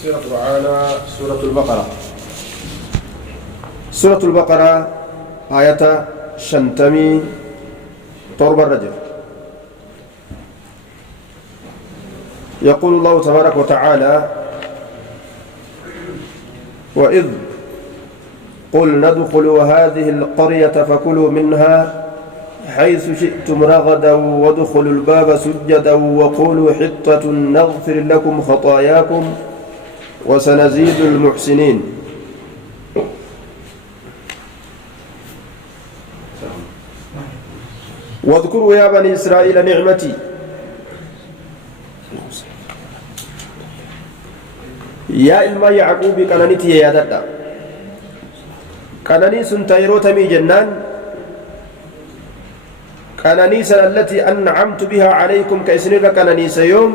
تفسير معانا سورة البقرة. سورة البقرة آية شنتمي طرب الرجل. يقول الله تبارك وتعالى: وإذ قلنا ادخلوا هذه القرية فكلوا منها حيث شئتم رغدا وادخلوا الباب سجدا وقولوا حطة نغفر لكم خطاياكم وسنزيد المحسنين. واذكروا يا بني إسرائيل نعمتي يا إلما يعقوب كنانيتي يا دادا كناني سنتيرو تمي جنان كنانيسا التي أنعمت بها عليكم كإسنير كنانيسا يوم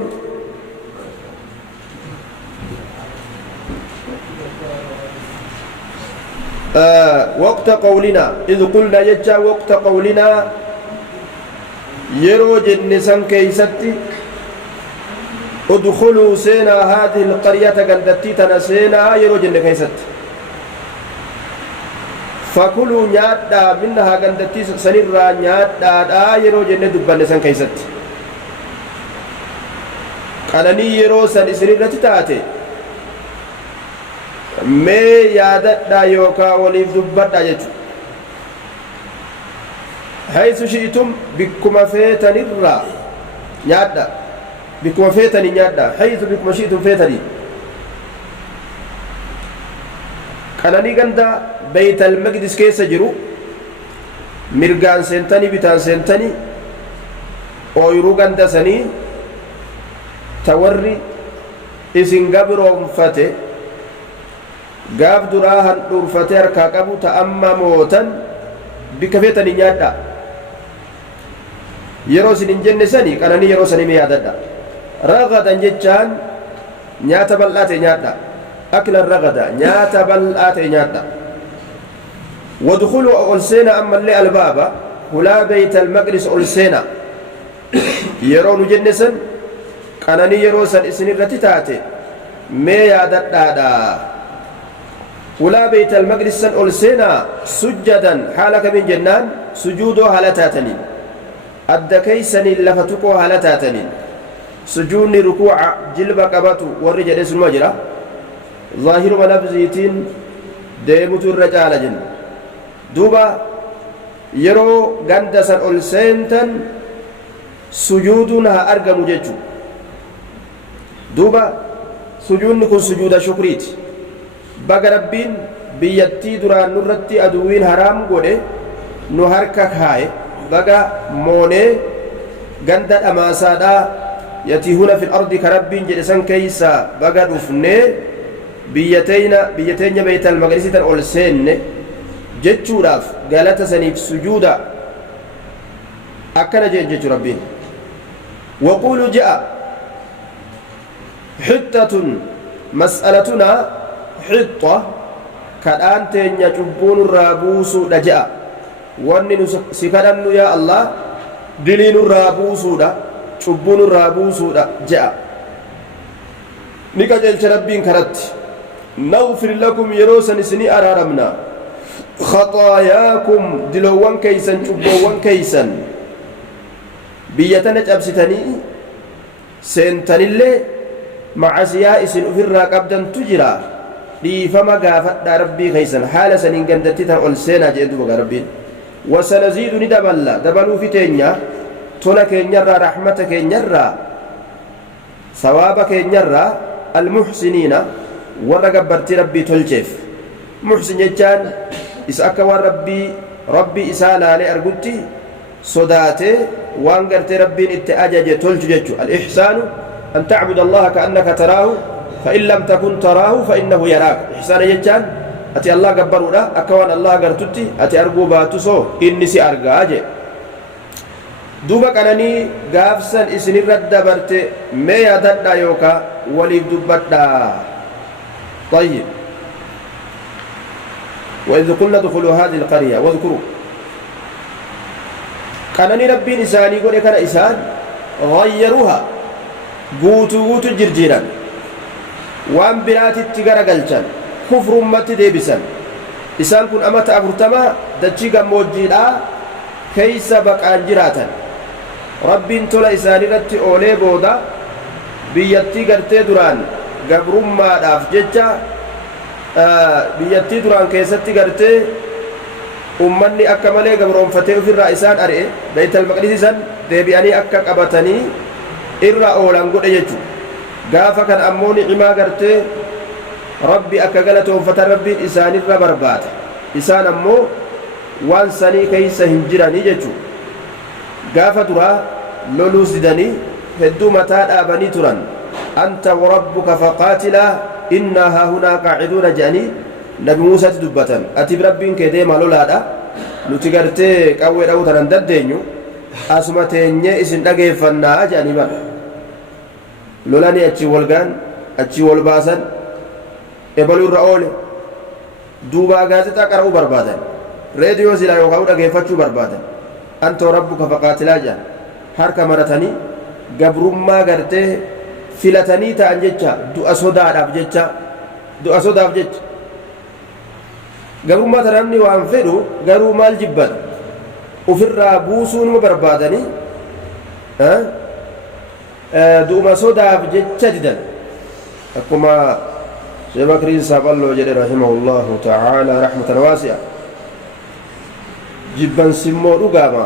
وقت قولنا إذ قلنا يجا وقت قولنا يرو جنسان كيستي ادخلوا سينا هذه القرية قلدتي تنسينا يرو جن كيست فكلوا نيادا منها قلدتي سنرى نيادا يرو جن دبان سن كيست قالني يرو سن سنرى تتاتي mee yaadadhaa yookaa waliif dubbadhaa jechu haysu shi'itum bikkuma feetanirraa nyaadha bikkuma feetanii nyaadha haysu bikkuma shi'itum feetanii kananii ganda beeytal maqdis keessa jiru mirgaan seentanii bitaan seentanii ooyiruu ganda sanii ta warri isin gabroonfate gaaf duraa handhuurfatee harkaa qabu ta amma mootan bikka feetanii nyaadha yeroo isin hin jenne sanii qananii yeroo sanii mee yaadadha ragadan jechaan nyaata bal'aa ta'e nyaadha aklan ragada nyaata bal'aa ta'e nyaadha wadkhuluu ol seena ammallee albaaba hulaa beeyta almaqdis ol seena yeroo nu jenne san qananii yeroo san isin irratti taate mee yaadadhaadha ولا بيت المقدس سن ألسينا سجدا حالك من جنان سجودو هالتاتنين الدكيسني لفتكو هالتاتنين سجون ركوع جلب قباتو والرجال اسم المجرى ظاهر ونبزيتين ديمتو الرجال جن دوبا يرو غندسا ألسينتن سجودنا أرقم ججو دوبا سجون نكون سجود شكريت baga rabbiin biyyattii duraan nurratti aduwwiin haraam godhe nu harka kaaye baga moonee ganda dhamaasaadhaa yatiihuna fil ardi ka rabbiin jedhe san keeysa baga dhufnee biyya teenya beeytal maqdisitan ol seenne jechuudhaaf galata saniif sujuuda akkana jeen jechuu rabbiin waquulu ja'a xittatun mas'alatunaa حطة كدان تينيا چبون الرابوسو دجا واني سكدن يا الله دلين الرابوسو دا چبون الرابوسو دا جاء نيكا جلچ ربين كرت نغفر لكم يروسن سني أرارمنا خطاياكم دلوان كيسن چبوان كيسن بيتنج أبستني سنتني اللي مع سياء سن أفرا قبدا تجرا dhiifama gaafadhaa rabbii keeysan haala saniin gandatti tan ol seenaa jedhe duba rabbiin wasanaziidu ni daballa dabaluufi teenya tola keenyarraa rahmata keenyarraa sawaaba keenyarraa almuxsiniina warra gabbartii rabbii tolcheef muxsin jechaan isa akka waan rabbii isaa laalee argutti sodaatee waan gartee rabbiin itti ajaje tolchu jechu al-ihsaanu an tacbud allaha kaannaka taraahu فإن لم تكن تراه فإنه يراك إحسان يجان أتي الله قبروا لا أكوان الله قرتتي أتي أرقو باتسو إني سي أرقاجي دوبك أنني قافسا إسن الرد برت ما يدد يوكا ولي دبت طيب وإذ قلنا ادخلوا هذه القرية واذكروا كانني ربي نساني قولي كان إسان غيروها قوتو جرجيرا waan biraatitti garagalchan kufrummatti deebisan isaan kun amata 40 dachii gammoojjiidhaa keeysa baqaan jiraatan rabbiin tola isaanirratti oolee booda biyyattii gartee duraan gabrummaadhaaf jecha biyyattii duraan keessatti gartee ummanni akka malee gabroonfatee ofirraa isaan ari'e Baytul Maqdis san deebi'anii akka qabatanii irra oolan godhe jechu gaafa kan ammoo ni'imaa gartee rabbi akka galatoonfatan rabbiin isaanirra barbaada isaan ammoo waan sanii keeysa hin jiranii jechu gaafa duraa loluus didanii hedduu mataa dhaabanii turan anta warabbuka faqaatilaa innaa haahunaa qaaciduuna jedhanii nabi muusatti dubbatan ati rabbiin kee deemaa lolaadha nuti gartee qawwee dha'uu tanan dandeenyu asuma teenyee isin dhageeffannaa jedhanii bara lolanii achii walgaan achii wal baasan ebaluu irra oole duubaa gaazexaa qara'uu barbaadan reediyoo silaa yookaan dhageeffachuu barbaadan anta rabbuka faqaatilaa jedhan harka maratanii gabrummaa gartee filatanii ta'an jecha du'a sodaadhaaf jecha gabrummaa tanamni waan fedhu garuu maal jibban ufirraa buusuu numa barbaadanii du'uma sodaaf jecha didan akkuma Sheekh Bakriin Saaqalloo jedhe rahimahullahu ta'ala rahmatan waasi'a jibban simmoo dhugaama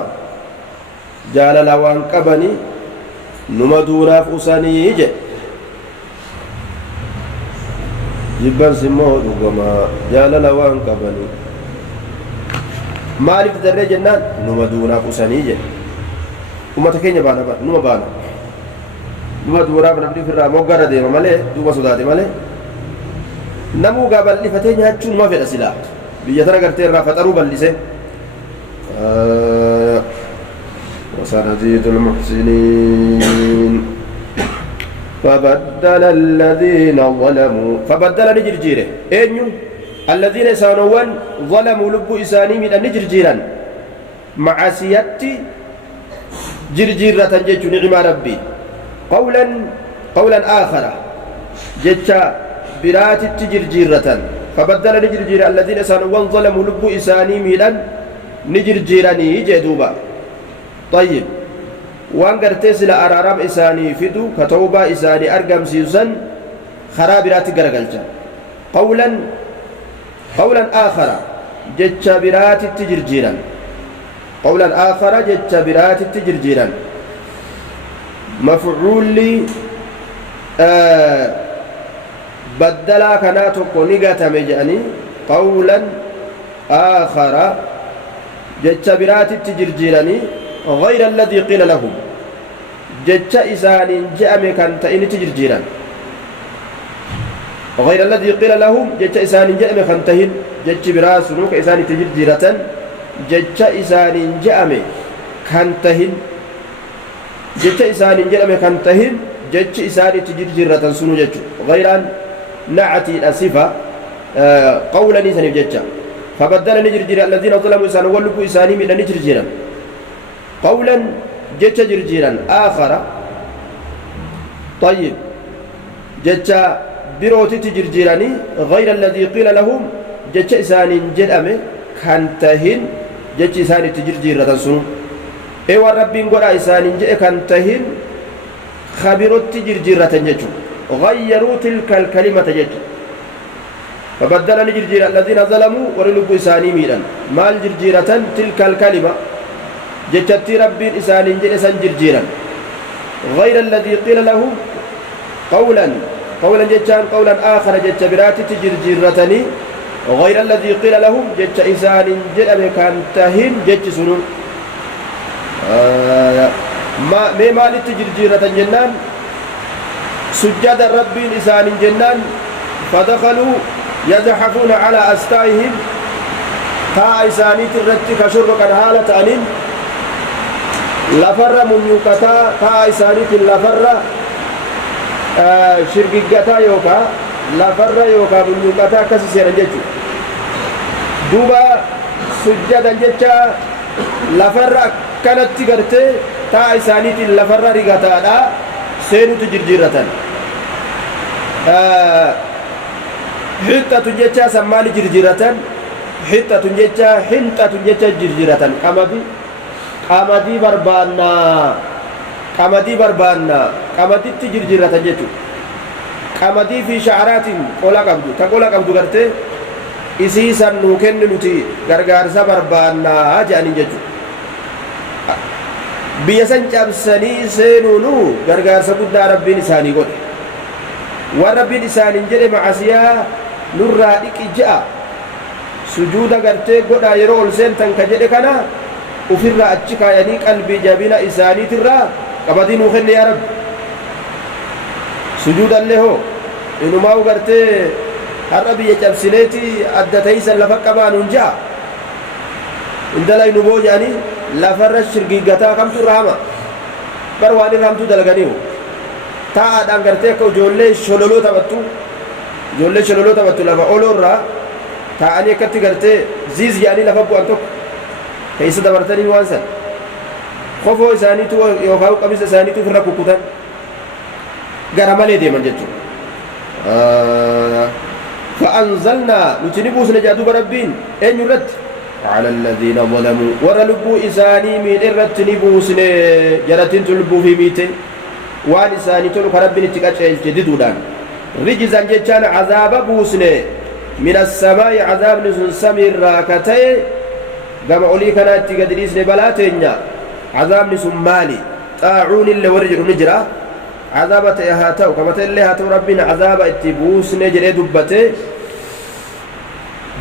jaalala waan qabanii numa duunaaf usanii jedhe jibban simmoo dhugama jaalala waan qabanii maaliif darree jennaan numa duunaaf usanii jedhe ummata keenya baana numa baana numa duunaaf namni ofirraa moggara deema malee duuba sodaate malee namuu gaa bal'ifatee nyaachuu numa fedha silaa biyya tana gartee irraa faxaruu bal'ise وسنزيد المحسنين فبدل الذين ظلموا فبدل نجرجيره أين الذين سانوان ظلموا لب إساني من نجرجيرا معصيتي جرجيرة جج نعم ربي قولا آخر جج برات جرجيرة فبدل نجرجير الذين سانوان ظلموا لب إساني من نجرجيراني جدوبا طيب وان قرتي سلا ارارام اساني فدو كتوبا اساني ارقم سيوسن خرابرات غرغلچا قولا اخر ججبرات التجرجيرا قولا اخر ججبرات التجرجيرا مفعول لي بدلا كناتو كونيغاتا مجاني قولا اخر ججبرات التجرجيراني غير الذي قيل لهم جج إسان جأم كان تئن تجرجيرا غير الذي قيل لهم جج إسان جأم كان تهن جج براس نوك إسان تجرجيرة جج إسان جأم كان تهن جج إسان جأم كان تهن جج إسان تجرجيرة سنو جج غير نعتي الأصفة قولا نسان جج فبدل نجرجيرا الذين ظلموا إسان ولقوا إساني من نجرجيرا قولا جتش جرجيرا آخر طيب جتش بروتي تجرجيراني غير الذي قيل لهم جتش إسان جدأمي كانتهن جتش إسان تجرجيرة سنو إيوان ربين قرأ إسان جئ كانتهن خبرت تجرجيرة جتش غيروا تلك الكلمة جتش فبدل نجرجير الذين ظلموا ورلقوا إساني ميلا مال جرجيرة تلك الكلمة جتتي ربي إسان جلسا جرجيرا غير الذي قيل له قولا جتان قولا آخر جت برات تجرجيرتني غير الذي قيل لهم جت إسان جلب كان تهين جت سنو ما لتجرجيرة جنان سجد ربي إسان جنان فدخلوا يزحفون على أستائهم تا إساني ترتي كشرب هالة أنين لفر من يوكتا تا إساني لفر شرقيقتا يوكا لفر يوكا من يوكتا كسي سيرا جيجو دوبا سجدا جيجا لفر كانت تغرتي تا إساني لفر رغتا دا سينو تجرجيرة حنطة جتة سمال جرجرة حنطة جتة حنطة جتة جرجرة قمدي بربانا قمدي بربانا قمدي تجرجرة جتة قمدي في شعرات قولا قبدو تقولا قبدو قرتي إسيسا نوكن نتي غرغارسا بربانا جاني جتة بيسان جابساني سينونو غرغارسا قد ربين إساني قد وربين إساني جري معسيا نرى إكجاء سجود غرتي قد يرول سنتن كجري كنا وفر أتشكا يعني قلبي جابنا إساني ترى قمدي نوكن يا رب سجود الله إنه ما وقرتي الربي يجب سنيتي أدتيسا لفقما ننجا indala inuboo jedhanii lafarra shirgiiggataa kamtu rahama bar waan irraamtuu dalaganiiru taa'aadhaan gartee akka ijoollee shololoo taphattu lafa oloorraa taa'anii akkatti gartee ziiz jedhanii lafa bu'an tokko keessa dabartanii waan san kofoo isaaniitu yookaan qabisa isaaniitu ofirra kukkutan gara malee deeman jechuudha fa'anzalnaa nuti ni buusne jedhu rabbiin eenyu irratti على الذين ظلموا ورلبوا إساني من إرت نبوسن جرتين تلبوا في ميته وان إساني تلك ربنا تكاتش الجديدودان رجزا جتان عذاب بوسن من السماء عذاب نزل سمير راكتي قام أولي كانت تقدريس نبلاتين عذاب نزل مالي طاعون اللي ورجل نجرى عذابة إهاتو كما تلي هاتو ربنا عذاب اتبوسن جري دبته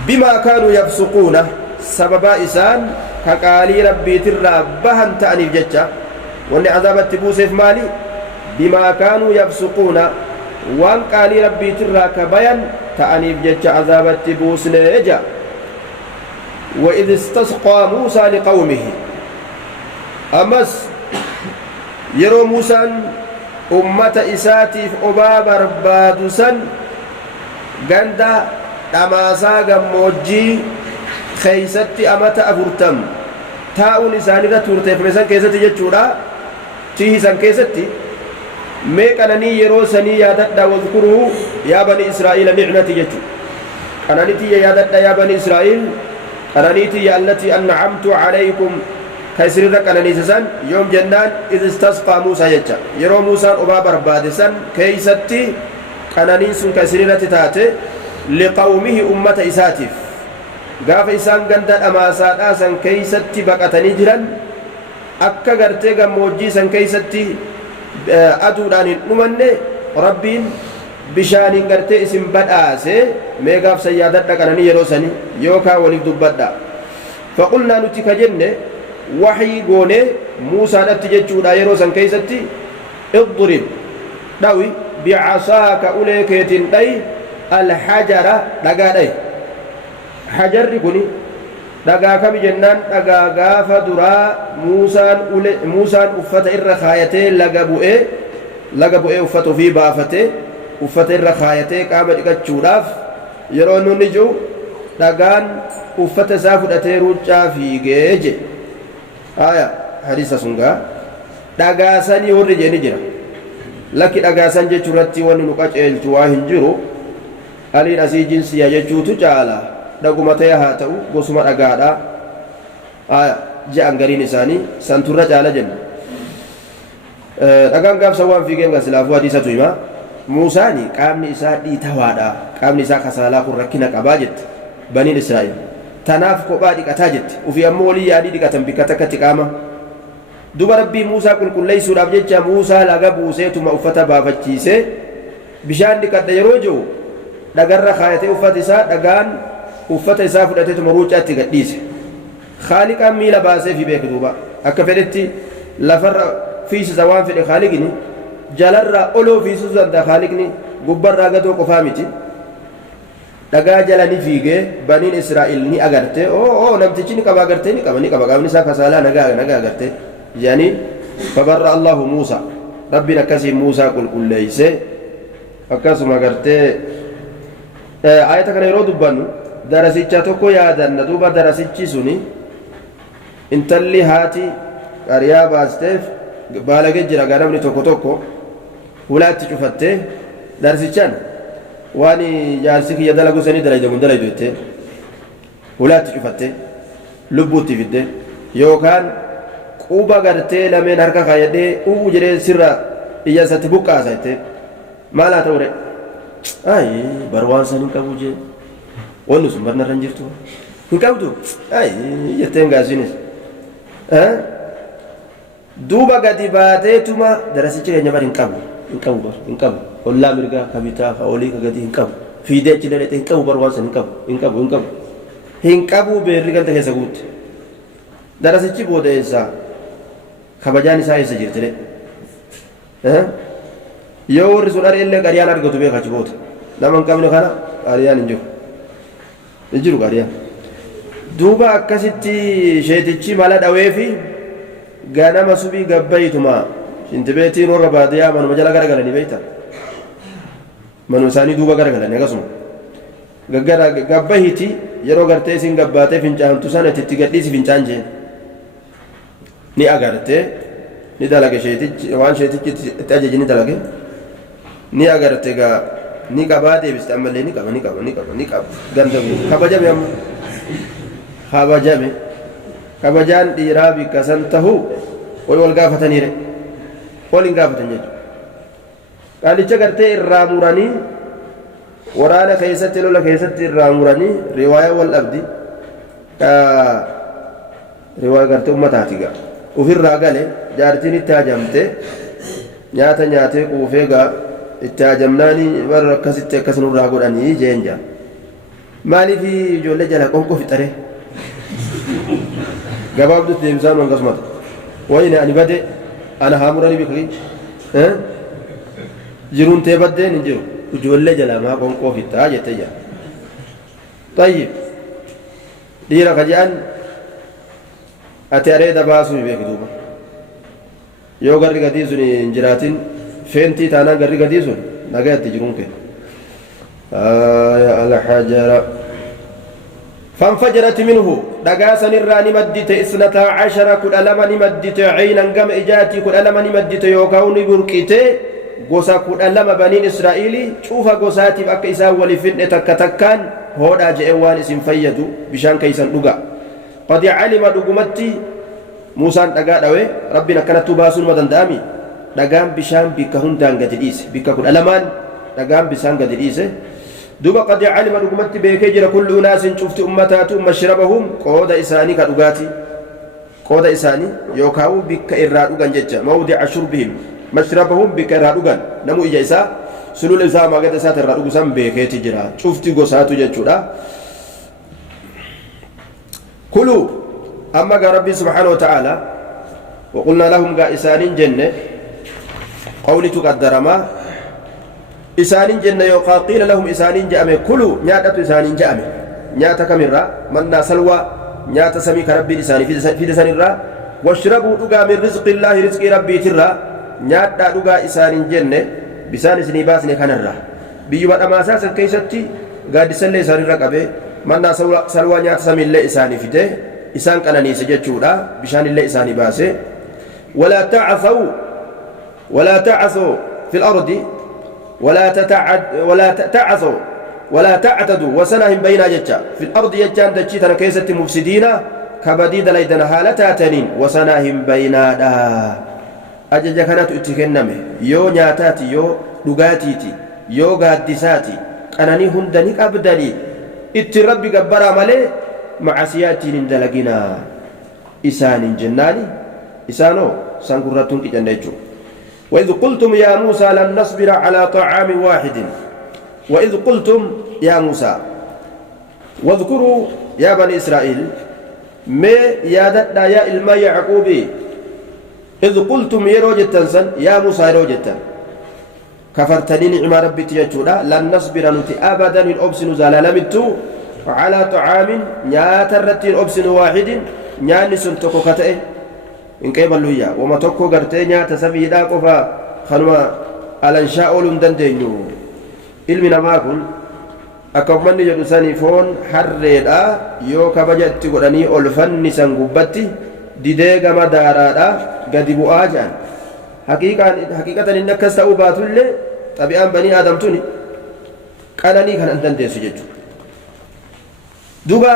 بما كانوا يفسقونه sababa isaan kaqaalii rabbiitirraa bahan ta'aniif jecha wanni azaabatti buuseef maali bimaa kaanuu yafsuquuna waan qaalii rabbiitirraa ka bayan ta'aniif jecha azaabatti buusne eja وإذ استسقى موسى لقومه أمس يرو موسى أمة إساتيف أبا بربادسا غندا أماسا غموجي keeysatti amata 40 taa'uun isaanirra turteeffame san keessatti jechuudha tiihisan keessatti mee qananii yeroo sanii yaadadha wadkuruu yaa bani israa'iila ni'mati jechu qananiiti yaadadha yaa bani israa'iil qananiiti allati an'amtu alaykum kaysirra qananiisa san yoom jennaan idh istasqaa muusaa jecha yeroo muusaan obaa barbaade san keeysatti qananiin sun kaysirratti taate liqawmihi ummata isaatiif gaafa isaan ganda dhamaasaadhaa san keeysatti baqatanii jiran akka gartee gammoojjii san keeysatti aduudhaan hin dhumanne rabbiin bishaaniin gartee isin badhaase mee gaafsan yaadadha qananii yeroo sanii yookaan waliif dubbadha faqulnaa nuti ka jenne waxii goone muusaadhatti jechuudha yeroo san keeysatti idrib dhawi bicasaaka ulee keetiin dhayi alxajara dhagaa dhayi hajarri kuni dhagaa kami jennaan dhagaa gaafa duraa muusaan uffata irra kaayatee laga bu'ee uffata ofii baafatee uffata irra kaayatee qaama dhiqachuudhaaf yeroo nunni jiru dhagaan uffata isaa fudhatee ruuccaa fiigee je haya hadiisa sungaa dhagaasanii warri jeeni jira lakki dhagaasan jechuu irratti wanni nu qaceelchu waa hin jiru aliin asii jinsiya jechuutu caala dhaguma ta'e haa ta'u gosuma dhagaadha je'an gariin isaanii santurra caala jenna dhagaan gaafsa waan fiigeen kan silaafuu hadiisatu hima muusaani qaamni isaa dhiitawaadha qaamni isaa kasaalaa kun rakkina qabaa jette baniin israa'el tanaaf kophaa dhiqataa jette ufii ammoo walii yaadii dhiqatan bikka takkatti qaama duba rabbii muusaa qulqulleessuudhaaf jecha muusaa laga buuseetuma uffata baafachiisee bishaan dhiqadha yeroo jiru dhagarra kaayatee uffata isaa dhagaan uffata isaa fudhateetuma ruucaatti gadhiise khaaliqaan miila baasee fi beeku duuba akka fedhetti lafarra fiisisa waan fedhe khaaliqni jalarraa oloo fiisisuu danda'a khaaliqni gubbarraa gadoo qofaa miti dhagaa jala ni fiigee baniin israa'el ni agarte namtichi ni qaba agarte ni qaba qaamni isaa kasaalaa nagaa agarte yani fabarra allahu muusaa rabbiin akkasii muusaa qulqulleeyse akkasuma agartee ayata kana yeroo dubbannu darasicha tokko yaadanna duuba darasichi suni intalli haati qariyaa baasteef baalagee jira gaa namni tokko hulaatti cufattee darsichaan واني جالسك يدلق سني دلائد من دلائد ويته ولا تشوفته لبوتي فيته يوكان قوبا غرتي لمن هركا خايدي او جري سرا إجازة بوكا سايته ما لا توري أي بروان سنين كابوجي ونسم برنا رنجرتو هنكابدو أي يتين غازينيس دوبا غادي باتيتما دراسي تشي نيبار هنكابو ولا مرغا كابيتا فاولي كغادي هنكابو في دي تشي دلته هنكابو بروان سنين هنكابو بيرغال تهسغوت دراسي تشي بوديسا خبجاني سايس جيرتلي yoo warri sun ari'ee illee qariyaan argatu beeka jiboota nama hin qabne kana qariyaan hin jiru qariyaan duuba akkasitti sheetichi mala dhawee fi ganama subii gabbayituma shintibeetiin warra baadiyyaa manuma jala garagalanii beeyta manuma isaanii duuba garagalanii akkasuma gabbayiti yeroo gartee isin gabbaatee fincaantu sana itti gadhiisi fincaan jeen ni agartee ni dalage sheetichi waan sheetichi itti ajaji ni dalage ni agarte ga ni qaba deebiste ammallee ni qaba ganda kabajame amma kabajaan dhiiraa bikka san tahu wal gaafataniire waliin gaafatan jechuudha qaalicha gartee irraa muranii waraana keessatti lola keessatti irraa muranii riwaayaa wal dhabdi riwaayaa gartee ummataati gaa ofirraa gale jaartiin itti hajamte nyaata nyaatee quufee gaa itti hajamnaani warra akkasitti akkasinurraa godhanii jeenja maaliif ijoollee jala qonqoo fixare gabaabdutti deebisaan akkasumata wayne ani bade ana haamuranii bikaki jiruun tee baddeen hin jiru ijoollee jala maa qonqoo fixaa jettee jaa tayyib dhiira kajaan ati areeda baasuu beeki duuba yoo garri gadii sun hin jiraatin feentii taanaan garri gadii sun nagayatti jiruun kee alxajara فانفجرت منه دغاسن الراني مدت 12 كل لمن مدت عينا قم اجاتي كل لمن مدت يوكاون بركيته غوسا كل لمن بني اسرائيل شوف غوساتي بك اسا ولفن تكتكان هودا جيوان اسم فيدو بشان كيسن دغا قد علم دغمتي موسى دغا داوي ربنا كانت باسون مدن دامي دغام بشان بك هندان غديس بك كل لمن دغام بشان غديس دوبا قد علم دغمت بكجر كل ناس شفت امتات مشربهم قود اساني كدغاتي قود اساني يوكاو بك ارادغان ججا موضع شربهم مشربهم بك ارادغان نمو اجيسا سلول اسا ماغت اسات ارادغسان بكيتي جرا شفتي غساتو جچودا كلوا اما ربي سبحانه وتعالى وقلنا لهم غائسان جنة قولي تقدرما إسانين جنة يوقع قيل لهم إسانين جأمي كلوا نياتة إسانين جأمي نياتة كاميرا منا سلوى نياتة سميك ربي إساني في لسان الرا واشربوا دقا من رزق الله رزق ربي ترى نياتة دقا إسانين جنة بسان سني باسني كان الرا بيوم أماساسا كيستي قاد سلي إساني رقبه منا سلوى نياتة سمي الله إساني فيه إسان كانني سجدشودا بشان الله إساني باسه ولا تعثوا في الأرض ولا تعتدوا وسنهم بين جتا في الأرض يجان دجيتنا كيسة مفسدين كبديد ليدنا هالتا تنين وسنهم بين دا أجج كانت اتكنمه يو نياتاتي يو لغاتيتي يو غادساتي أنني هندنك أبدالي اتربي قبرا ملي معسياتي نندلقنا إسان جناني إسانو سنقرتون كي جنجو وإذ قلتم يا موسى لن نصبر على طعام واحد وإذ قلتم يا موسى واذكروا يا بني إسرائيل ما يادتنا يا إلما يعقوبي إذ قلتم يروجتا يا موسى يروجتا كفرتني نعم ربي تجتولا لن نصبر نتي أبدا الأبسن زالالمتو على طعام نياترت الأبسن واحد نيانس تقوكته إن كيف اللويا وما تكو غرتينيا تسميدا قفا خنوا الانشاء لندندينيو علمنا ما كن أكمل يدساني فون حرّيدا يو كبجت قدني ألفن سنغبتي ديديغا مدارادا غدبو آجان حقيقة إنك استوبات اللي طبيعا بني آدم توني qananii kan an dandeessu jechuudha duba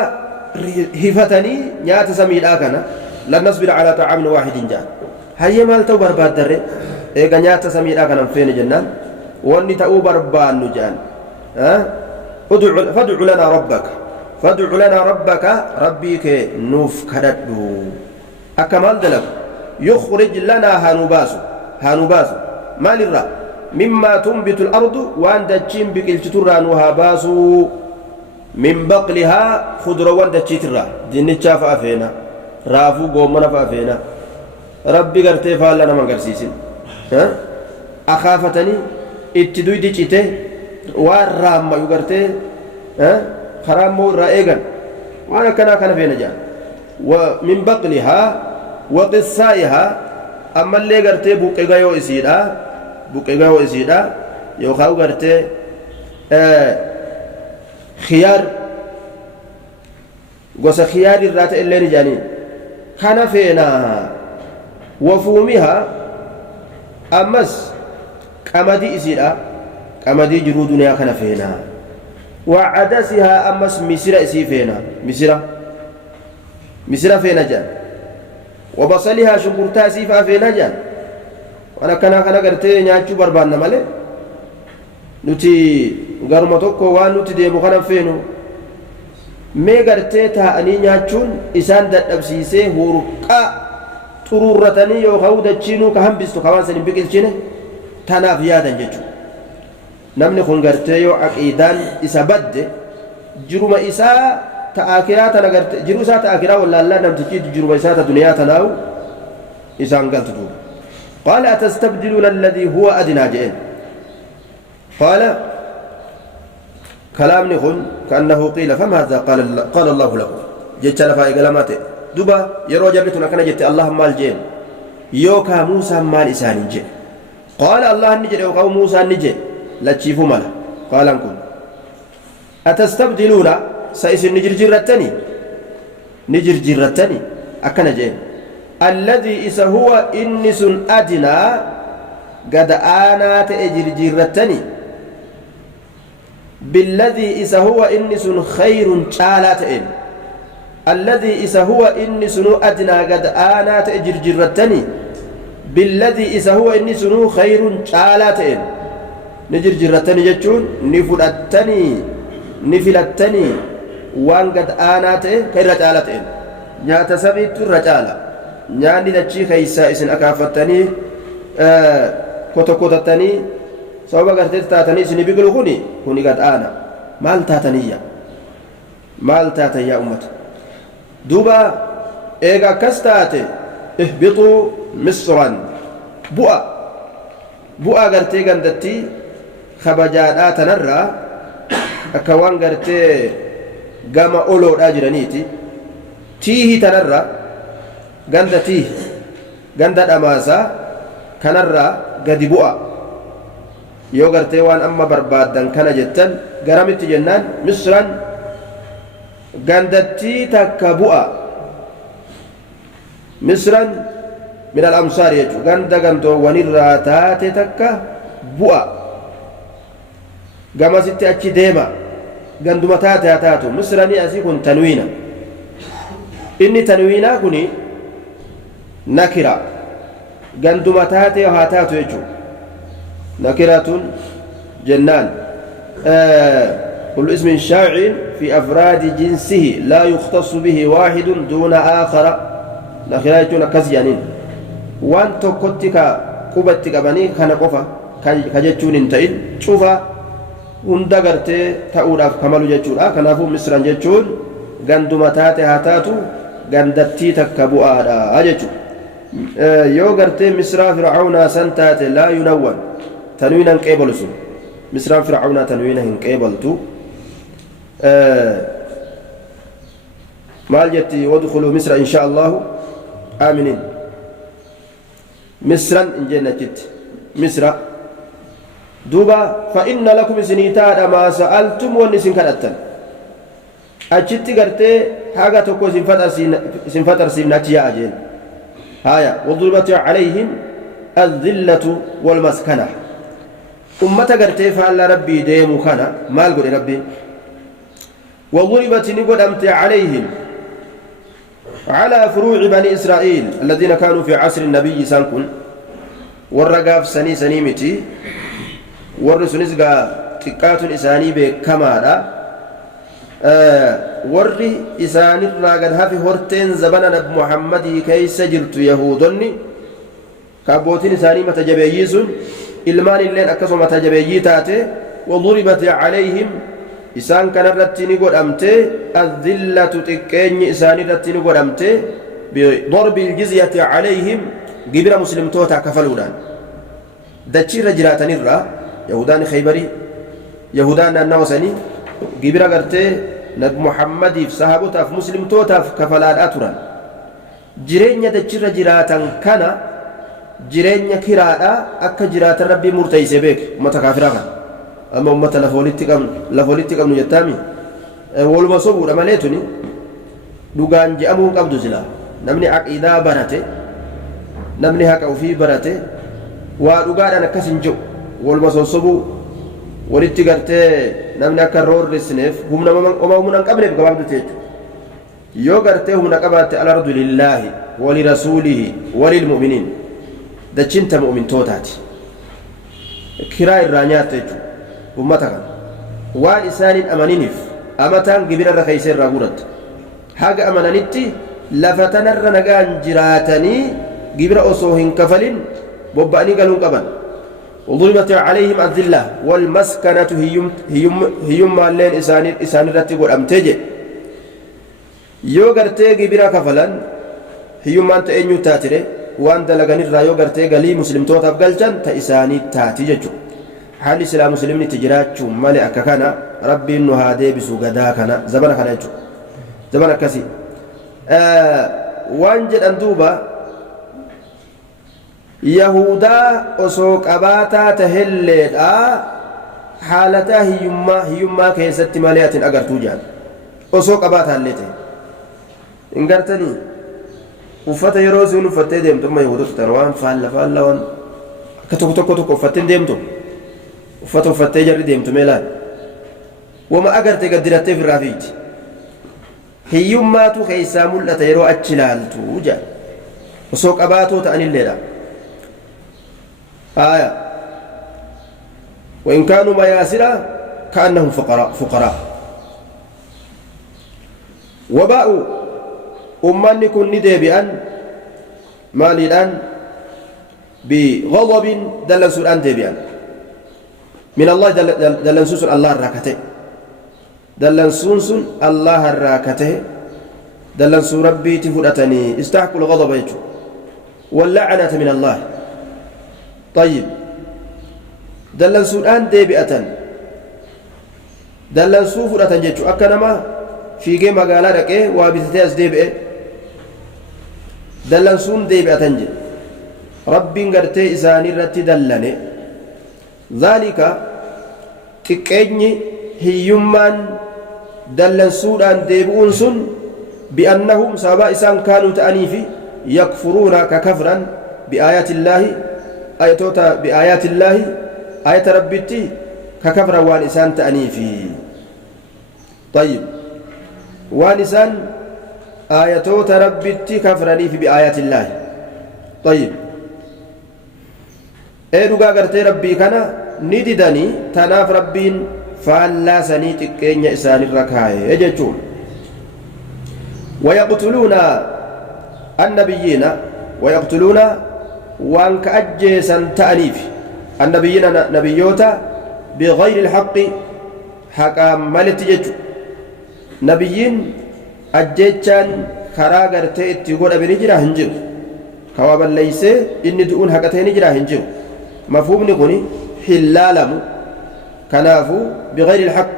hifatanii nyaata samiidhaa kana lan nasbira calaa xacaamin waaxidin jaan hayyee maal ta'uu barbaaddarre eega nyaata samiidhaa kanan feene jennaan wanni ta'uu barbaannu jaan fadcu lanaa rabbaka rabbii kee nuuf kadhadhu akka maal dalagu yukhrij lanaa haa nu baasu maalirraa mimmaa tunbitu lardu waan dachiin biqilchiturraa nu haa baasuu min baqlihaa kudurawwan dachiitirraa dinnichaa fa'a feena raafuu goommana fa'a feena rabbi gartee faalla nama agarsiisin akaafatanii itti duydi cite waan raammayu gartee karaammoo irraa eegan waan akkanaa kana feena jedhan min baqlihaa wa qissaa'ihaa ammallee gartee buqqegayoo isiidha yookaan gartee khiyaar gosa khiyaar irraa ta'e illee ni jedhaniin kana feenaa wafuumihaa ammas qamadii isiidha qamadii jiruu duniyaa kana feenaa وعدسها أمس مسيرة إسي فينا مسيرة فينا جان وبصلها شنقرتا سيفا فينا جان وانا كان قرتي نياتشو بربان مالي نتي غرمتوكو وان نتي ديمو خنا فينو مي قرتي تااني نياتشون إسان دات أبسيسي هورقا ترورتني يو خاودة تشينو كهم بستو كوان سنين بكل تشيني تناف يادا جيجو namni kun gartee yoo aqiidaan isa badde jiruma isaa ta'akiraa tana gartee jiru isaa ta'akiraa wallaalaa namtichi jiruma isaa ta duniyaa tanaawu isaan galtu duuba qaala atastabdiluuna alladii huwa adnaa jedheen qaala kalaamni kun kaannahu qiila famaadhaa qaala allahu lakum jecha lafaa eegalamaa ta'e duba yeroo jarri tun akkana jette allah maal jeen yookaa muusaan maal isaaniin jedhe qaala allah ni jedhe yookaa muusaan ni jedhe لتشيفوا مالا قال انكم أتستبدلون سيس نجرجرتني أكن جين الذي إذا هو إنس أدنى قد آنا تأجرجرتني بالذي إذا هو إنس خير شالاتين الذي إذا هو إنس أدنى قد آنا تأجرجرتني بالذي إذا هو إنس خير شالاتين نجرجرتني جتون نفلتني نفلتني وان قد آنات كي رجالتين نيات سبيت الرجالة نياني دجي خيسا اسن أكافتني كوتو كوتتني سوف قرتت تاتني سني بيقلو كوني قد آنا مال تاتي يا أمت دوبا إيغا كستاتي اهبطوا مصرا بؤا قرتي قندتي خبجادات نرى أكوان قرتي قام أولو راجرانيتي تيه تنرى قند تيه قند أماسا كنرى قد بؤا يو قرتي وان أما بربادا كان جتا قرمت جنان مصرا قندتي تكبؤا مصرا من الأمصار يجو قندو ونرى تاتي تكا بؤا قام ستي أتشي ديما قندو متاتي هاتاتو مصراني أسيكون تنوينا إني تنوينا كوني نكرة قندو متاتي هاتاتو يجو نكرة جنان كل اسم شائع في أفراد جنسه لا يختص به واحد دون آخر نكرة يجون كزيانين وان توكوتك قبتك بني كان قفا كجتون انتين شوفا hunda gartee ta'uudhaaf kamalu jechuudha kanaafuu misran jechuun ganduma taate haa taatu gandattii takka bu'aadha jechuudha yoo gartee misraa fir'aawnaa san taate laa yunawwan tanwiina hin qeebalu sun misraan fir'aawnaa tanwiina hin qeebaltu maal jetti wadkhuluu misra inshaa allahu aaminiin misran in jennachitti misra دوبا فإن لكم سنيتاد ما سألتم ونسن كدتن أجتي قرتي حاجة تكو سنفتر سنتي أجين هايا وضربت عليهم الذلة والمسكنة ummata gartee faallaa rabbii deemu kana maal godhe rabbiin وضربت نقول أمت عليهم على فروع بني إسرائيل الذين كانوا في عصر النبي سانكون والرقاف سني سنيمتي والرسولسقا تكات إساني بكمالا warri isaanirraa gad hafe horteen zabana nab muhammadii keeysa jirtu yahuudonni ka abbootiin isaanii mata jabeeyyii sun ilmaan illeen akkasuma mata jabeeyyii taate waduribat calayhim isaan kanarratti ni godhamte adillatu xiqqeenyi isaanirratti ni godhamte bidarbi iljizyati calayhim gibira muslimtoota kafaluudhaan dachiirra jiraatanirra yahudaan khaybarii yahudaan naannawa sanii gibira gartee nabi muhammadiif sahabotaaf muslimtootaaf kafalaadhaa turan jireenya dachirra jiraatan kana jireenya kiraadhaa akka jiraatan rabbii murteeyse beeke ummata kaafiraa kana amma ummata lafa walitti qabnu jettaami waluma sobuudha malee tuni dhugaan je'amuu qabdu sila namni aqiidaa barate namni haqa ufii barate waa dhugaadhaan akkas hin jiru waluma sossobuu walitti gartee namni akka roorrisneef humna hin qabneef gabaabdutti jechuudha yoo gartee humna qabaatte alardu lillaahi walirasuulihi walilmu'miniin dachinta mu'mintootaati kiraa irraa nyaatte jechuudha ummata kana waan isaaniin amaniniif amataan gibira irra keeyse irraa guuratte haga amananitti lafa tanarra nagaan jiraatanii gibira osoo hin kafalin bobba'anii galuun qaban وضربت عليهم الذلة والمسكنة هيم اللين إسان رتي قول أمتجي يو غرتي غبرا كفلان هيم أنت أنيو تاتري وأن دلغني الرا يو غرتي غلي مسلم توت أفغلجان تا إساني تاتي ججو حال إسلام مسلمني تجرات مالي أكاكانا ربي إنو هادي بسو غدا كان زمانا كان ججو زمانا كسي وانجد أندوبا yahudaa osoo qabaataa tahelleedha haalataa hiyyummaa keessatti malee atin agartuu jaan osoo qabaataallee ta'e hin gartanii uffata yeroo siin uffattee deemtu amma yahudota tan waan faalla waan akka tokko uffattee deemtu uffata uffattee jarri deemtu meelaan wama agarte gaddirattee firraa fiiti hiyyummaatu keessaa mul'ata yeroo achi ilaaltu jaan osoo qabaatoo ta'anilleedha آية وإن كانوا مياسرة كأنهم فقراء وباءوا أمان كن ندي بأن مالي الآن بغضب دلنسوا الآن دي بأن من الله دلنسوس الله الراكته دلنسوس الله الراكته دلنسوا ربي تفرتني استحقوا الغضب يجو واللعنة من الله طيب دلنسوا الآن ديبئة دلنسوا فرأة جيتشو أكنما في جيم مقالة ركي وابتتاز ديبئة دلنسون ديبئة جي ربي قرتي إساني رتي دلني ذلك تكيني هيومان دلنسوا الآن ديبئون سن بأنهم سابا إسان كانوا تأنيفي يكفرون ككفرا بآيات الله آياتوتا بآيات الله آيات ربتي ككفر وانسان تأنيفي طيب وانسان آياتوتا ربتي كفرني في بآيات الله طيب إيدوغا قرتي ربي كان نددني تناف ربين فألا سنيتك كين إسان الركاية يجتون ويقتلون النبيين ويقتلون وان كأجيسا تأنيف النبيين نبيوتا بغير الحق حقا مالت جيجو نبيين أجيتشان خراغر تأتي قول أبي نجرا هنجر كوابا ليس إني دؤون حقتين نجرا هنجر مفهوم نقولي حلالم كنافو بغير الحق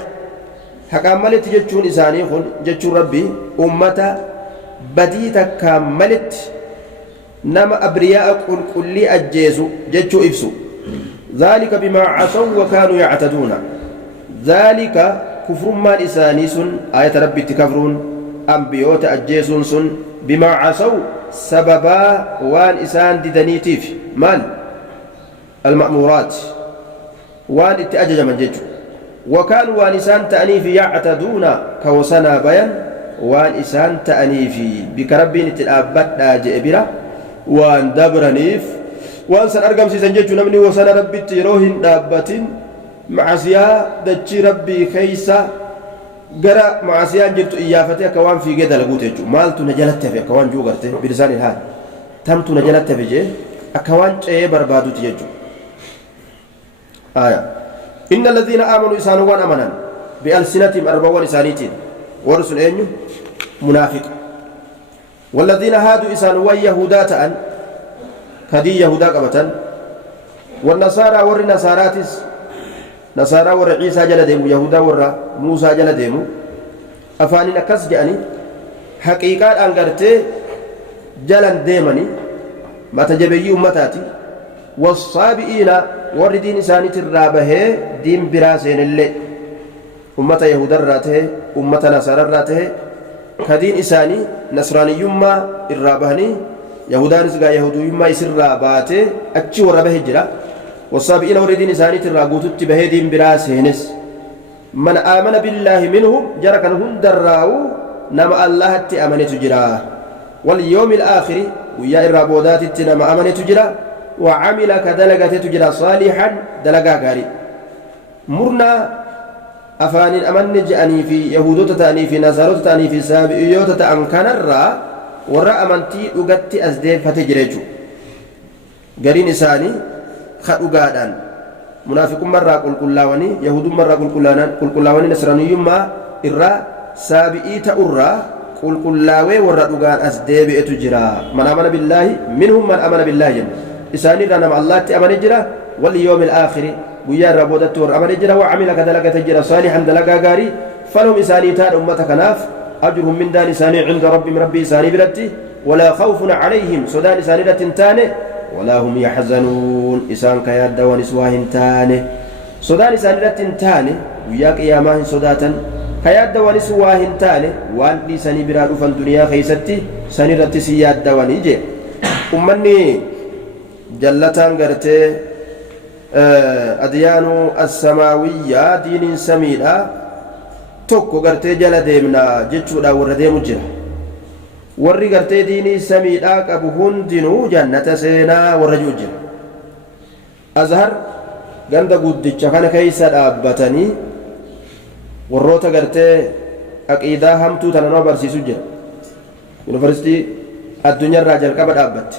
حقا مالت جيجون إساني خل جيجو ربي أمتا بديتا كاملت نما أبرياء كل أجيزو جتشو إفسو ذلك بما عصوا وكانوا يعتدون ذلك كفر ما لساني سن آية ربي تكفرون أنبيوت أجيسون سن بما عصوا سببا وان إسان ددنيتيف مال المأمورات وان اتأجج من جيجو وكانوا وان إسان تأنيفي يعتدون كوسنا بيان وان إسان تأنيفي بكربين التلابات ناجئ برا وان دبرنيف وان سن أرقم سيسان جيجو نمني وسنا ربي تيروهن دابتين معسيا دجي ربي كيسا قرأ معسيا جبت إيافتي كوان في قيدة لقوتي مالتو نجلت في كوان جو قرتي بلسان الحال تمتو نجلت في جي أكوان جي بربادو تيجو آية إن الذين آمنوا إسانوان أمنا بألسنتهم أربوان إسانيتين ورسل أينيو منافق والذين هادوا إسانوان يهودات أن كدي يهودا قبتا والنصارى ور نصاراتس نصارى ور عيسى جل ديمو يهودا ور موسى جل ديمو أفاني نكس جاني حقيقة أنقرتي جلن ديمني ما تجبي أمتاتي والصابئين ور دين إساني ترابه دين براسين اللي أمة يهودا راته أمة نصارى راته كدين إساني نصراني يما الرابهني يهودان سجى يهودو يما يسر باته أتشي وربه جرا والصابئين وردين إساني تراغوتو تبه دين براسهنس من آمن بالله منهم جرى كان هندراو نما الله تأمنت جرا واليوم الآخر ويا الرابودات نما أمنت جرا وعمل كدلغة تجرا صالحا دلغا غاري مرنا أفان أمن جأني في يهودو تتاني في نصارى تتاني في سابئيو تتأنكن الرّا warra amantii dhugatti as deeffate jira jechuudha gariin isaanii ka dhugaadhaan munaafiqummaarraa qulqullaawanii yahudummaarraa qulqullaawanii nasraaniyyummaa irraa saabi'ii ta'urraa qulqullaawee warra dhugaan as deebi'etu jira man amana billaahi minhum man amana billaahi jenna isaaniirraa nama allaatti amane jira wal yoomil aakhiri guyyaa irraa boodatti warra amane jira waa camila ka dalagate jira saalihan dalagaa gaarii falhum isaanii taadha ummata kanaaf أجرهم من دان إساني عند ربهم ربي إساني برتي ولا خوف عليهم سودان إساني رتنتاني ولا هم يحزنون إسان كياد ونسواهن تاني سودان إساني رتنتاني وياك إيامان سوداتا كياد ونسواهن تاني وان لي ساني برادو فالدنيا خيستي ساني رتي سياد ونيجي أمني جلتان قرتي أديان السماوية دين سميدة tokko gartee jala deemna jechuudha warra deemu jira warri gartee diinii samiidhaa qabu hundinuu jannata seenaa warra jiru jira azhar ganda guddicha kana keessa dhaabbatanii warroota gartee aqiidaa hamtuu tana nama barsiisu jira yuunivarsiitii addunyaarraa jalqaba dhaabbatte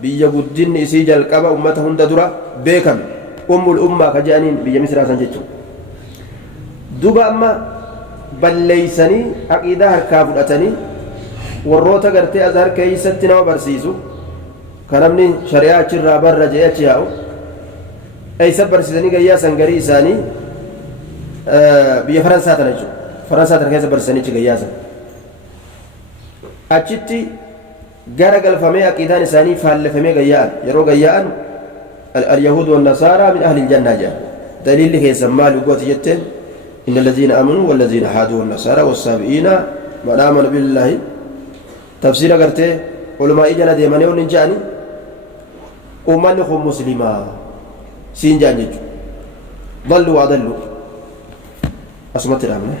biyya guddinni isii jalqaba ummata hunda dura beekame ummul ummaa ka jedhaniin biyya misraasan jechuudha duba amma balleeysanii aqiidaa harkaa fudhatanii warroota gartee azhar keeysatti nama barsiisu kan namni shari'aa achirraa barra jee achi yaa'u eeysa barsiisanii gayyaa sangarii isaanii biyya faransaa tana jechuudha faransaa tana keessa barsiisanii achi gayyaa san achitti gara galfamee aqiidaan isaanii faallefamee gayyaa'an yeroo gayyaa'an al-yahuud wan-nasaaraa min ahli al-jannaa jedha daliilli keessan maali gooti jetteen إن الذين آمنوا والذين حادوا والنصارى والسابئين من آمن بالله تفسير قرته علماء جنا ديمانه ونجاني أمانهم مسلما سين جانج ضلوا وأضلوا أسمت الأمن